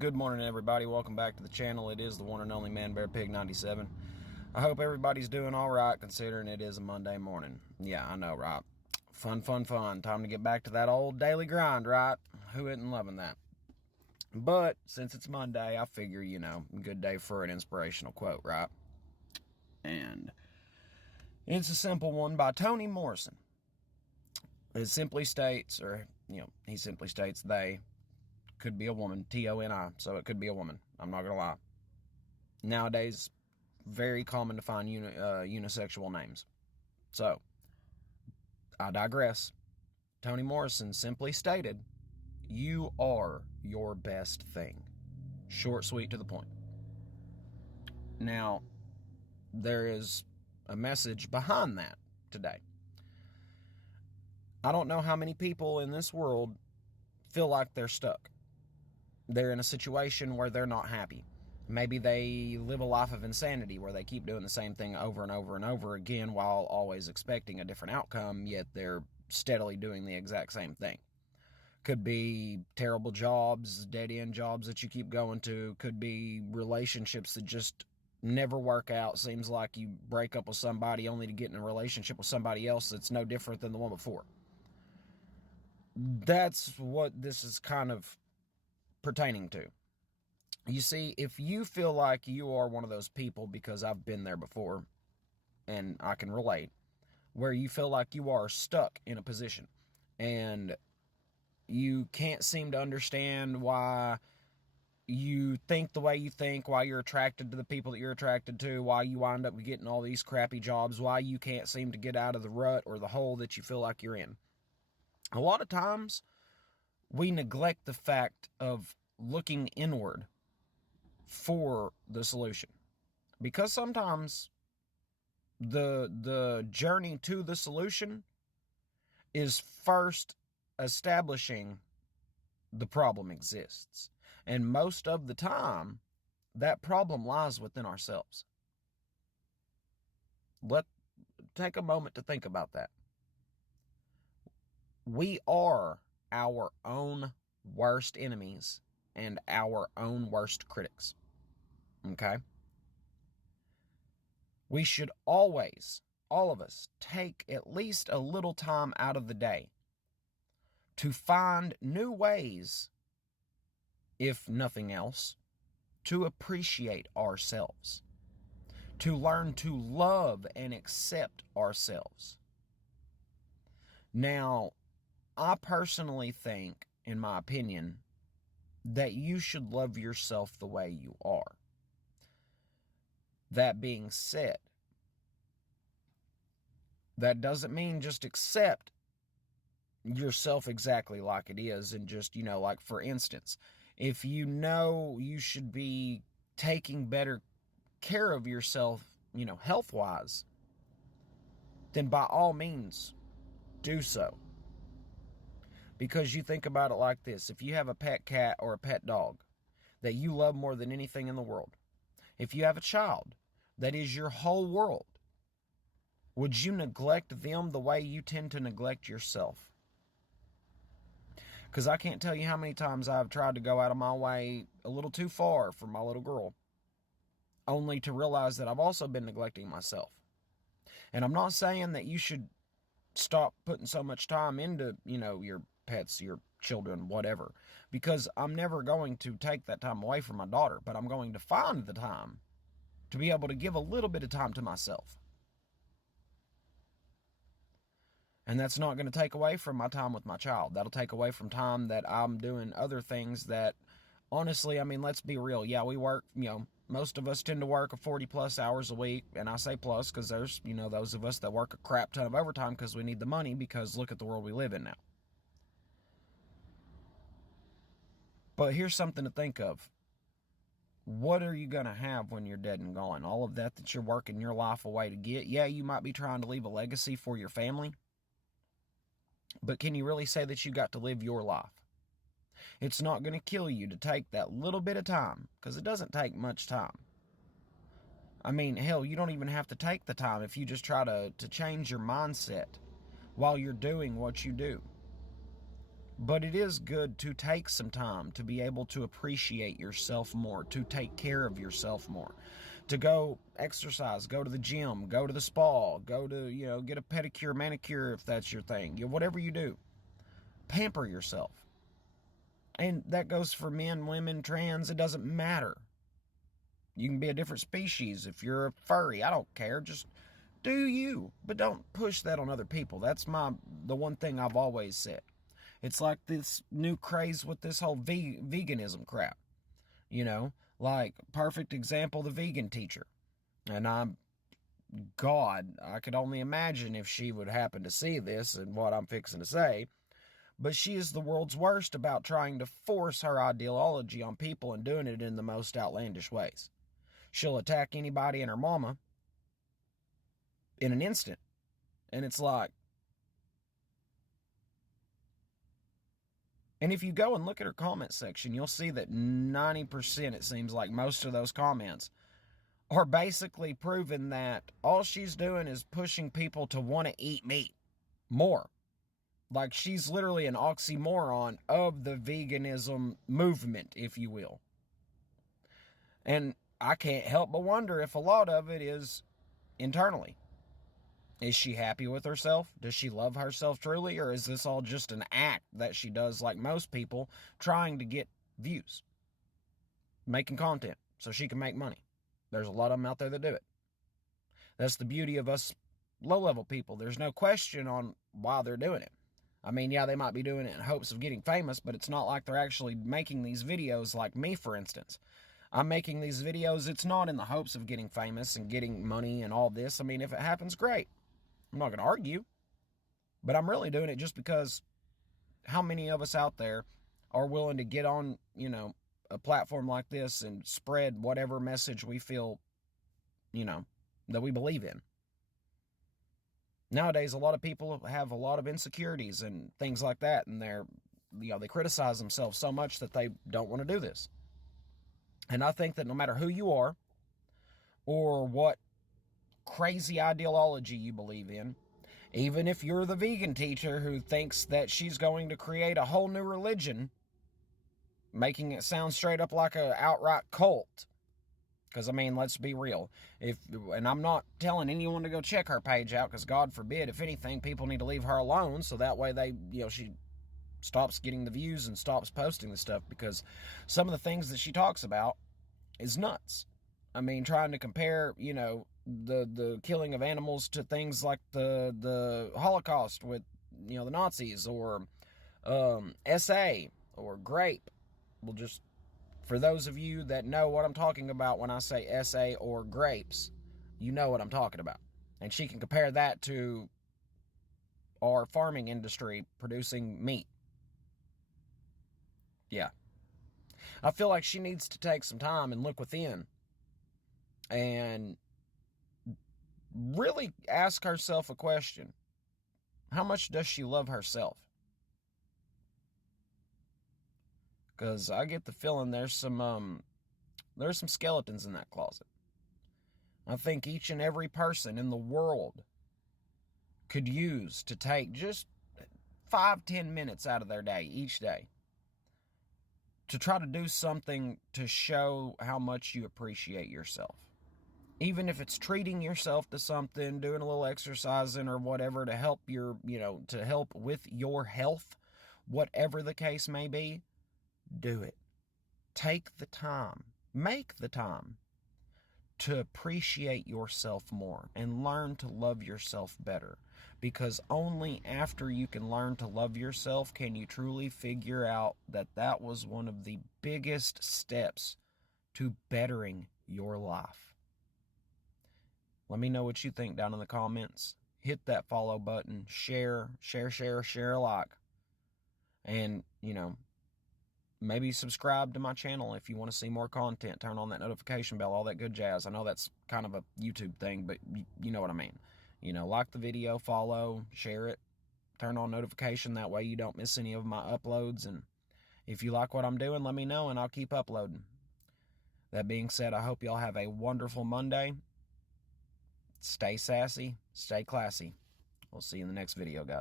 Good morning, everybody. Welcome back to the channel. It is the one and only Man Bear Pig 97. I hope everybody's doing all right, considering it is a Monday morning. Yeah, I know, right? Fun. Time to get back to that old daily grind, right? Who isn't loving that? But since it's Monday, I figure, good day for an inspirational quote, right? And it's a simple one by Toni Morrison. It simply states, he simply states, they could be a woman, T-O-N-I, so it could be a woman. I'm not going to lie. Nowadays, very common to find unisexual names. So, I digress. Toni Morrison simply stated, you are your best thing. Short, sweet, to the point. Now, there is a message behind that today. I don't know how many people in this world feel like they're stuck. They're in a situation where they're not happy. Maybe they live a life of insanity where they keep doing the same thing over and over and over again while always expecting a different outcome, yet they're steadily doing the exact same thing. Could be terrible jobs, dead-end jobs that you keep going to. Could be relationships that just never work out. Seems like you break up with somebody only to get in a relationship with somebody else that's no different than the one before. That's what this is kind of pertaining to. You see, if you feel like you are one of those people, because I've been there before and I can relate, where you feel like you are stuck in a position and you can't seem to understand why you think the way you think, why you're attracted to the people that you're attracted to, why you wind up getting all these crappy jobs, why you can't seem to get out of the rut or the hole that you feel like you're in. A lot of times we neglect the fact of looking inward for the solution, because sometimes the journey to the solution is first establishing the problem exists, and most of the time that problem lies within ourselves. Take a moment to think about that. We are our own worst enemies and our own worst critics. Okay? We should always, all of us, take at least a little time out of the day to find new ways, if nothing else, to appreciate ourselves, to learn to love and accept ourselves. Now, I personally think, in my opinion, that you should love yourself the way you are. That being said, that doesn't mean just accept yourself exactly like it is, and just, like, for instance, if you know you should be taking better care of yourself, health-wise, then by all means, do so. Because you think about it like this: if you have a pet cat or a pet dog that you love more than anything in the world, if you have a child that is your whole world, would you neglect them the way you tend to neglect yourself? Because I can't tell you how many times I've tried to go out of my way a little too far for my little girl, only to realize that I've also been neglecting myself. And I'm not saying that you should stop putting so much time into, your pets, your children, whatever, because I'm never going to take that time away from my daughter, but I'm going to find the time to be able to give a little bit of time to myself. And that's not going to take away from my time with my child. That'll take away from time that I'm doing other things that, honestly, let's be real. Yeah, we work, most of us tend to work 40 plus hours a week. And I say plus because there's, those of us that work a crap ton of overtime because we need the money, because look at the world we live in now. But here's something to think of. What are you going to have when you're dead and gone? All of that you're working your life away to get. Yeah, you might be trying to leave a legacy for your family, but can you really say that you got to live your life? It's not going to kill you to take that little bit of time, because it doesn't take much time. Hell, you don't even have to take the time if you just try to change your mindset while you're doing what you do. But it is good to take some time to be able to appreciate yourself more, to take care of yourself more, to go exercise, go to the gym, go to the spa, go to, get a pedicure, manicure if that's your thing. Whatever you do, pamper yourself. And that goes for men, women, trans, it doesn't matter. You can be a different species. If you're a furry, I don't care. Just do you. But don't push that on other people. That's the one thing I've always said. It's like this new craze with this whole veganism crap. Like, perfect example, the vegan teacher. And I could only imagine if she would happen to see this and what I'm fixing to say. But she is the world's worst about trying to force her ideology on people and doing it in the most outlandish ways. She'll attack anybody and her mama in an instant. And it's like, and if you go and look at her comment section, you'll see that 90%, it seems like most of those comments are basically proving that all she's doing is pushing people to want to eat meat more. Like, she's literally an oxymoron of the veganism movement, if you will. And I can't help but wonder if a lot of it is internally. Is she happy with herself? Does she love herself truly? Or is this all just an act that she does like most people, trying to get views, making content so she can make money? There's a lot of them out there that do it. That's the beauty of us low-level people. There's no question on why they're doing it. I mean, yeah, they might be doing it in hopes of getting famous, but it's not like they're actually making these videos like me, for instance. I'm making these videos, it's not in the hopes of getting famous and getting money and all this. I mean, if it happens, great. I'm not going to argue. But I'm really doing it just because how many of us out there are willing to get on, a platform like this and spread whatever message we feel, that we believe in. Nowadays, a lot of people have a lot of insecurities and things like that, and they criticize themselves so much that they don't want to do this. And I think that no matter who you are or what crazy ideology you believe in, even if you're the vegan teacher who thinks that she's going to create a whole new religion, making it sound straight up like an outright cult. Because, I mean, let's be real. And I'm not telling anyone to go check her page out, because God forbid, if anything, people need to leave her alone, so that way she stops getting the views and stops posting the stuff, because some of the things that she talks about is nuts. I mean, trying to compare, the killing of animals to things like the Holocaust with, the Nazis, or SA, or grape. Well, just for those of you that know what I'm talking about when I say SA or grapes, you know what I'm talking about. And she can compare that to our farming industry producing meat. Yeah. I feel like she needs to take some time and look within and really ask herself a question. How much does she love herself? Because I get the feeling there's some skeletons in that closet. I think each and every person in the world could use to take just 5-10 minutes out of their day each day to try to do something to show how much you appreciate yourself. Even if it's treating yourself to something, doing a little exercising or whatever to help to help with your health, whatever the case may be, do it. Take the time, make the time to appreciate yourself more and learn to love yourself better. Because only after you can learn to love yourself can you truly figure out that was one of the biggest steps to bettering your life. Let me know what you think down in the comments. Hit that follow button, share a like. And, maybe subscribe to my channel if you want to see more content. Turn on that notification bell, all that good jazz. I know that's kind of a YouTube thing, but you know what I mean. Like the video, follow, share it, turn on notification. That way you don't miss any of my uploads. And if you like what I'm doing, let me know and I'll keep uploading. That being said, I hope y'all have a wonderful Monday. Stay sassy, stay classy. We'll see you in the next video, guys.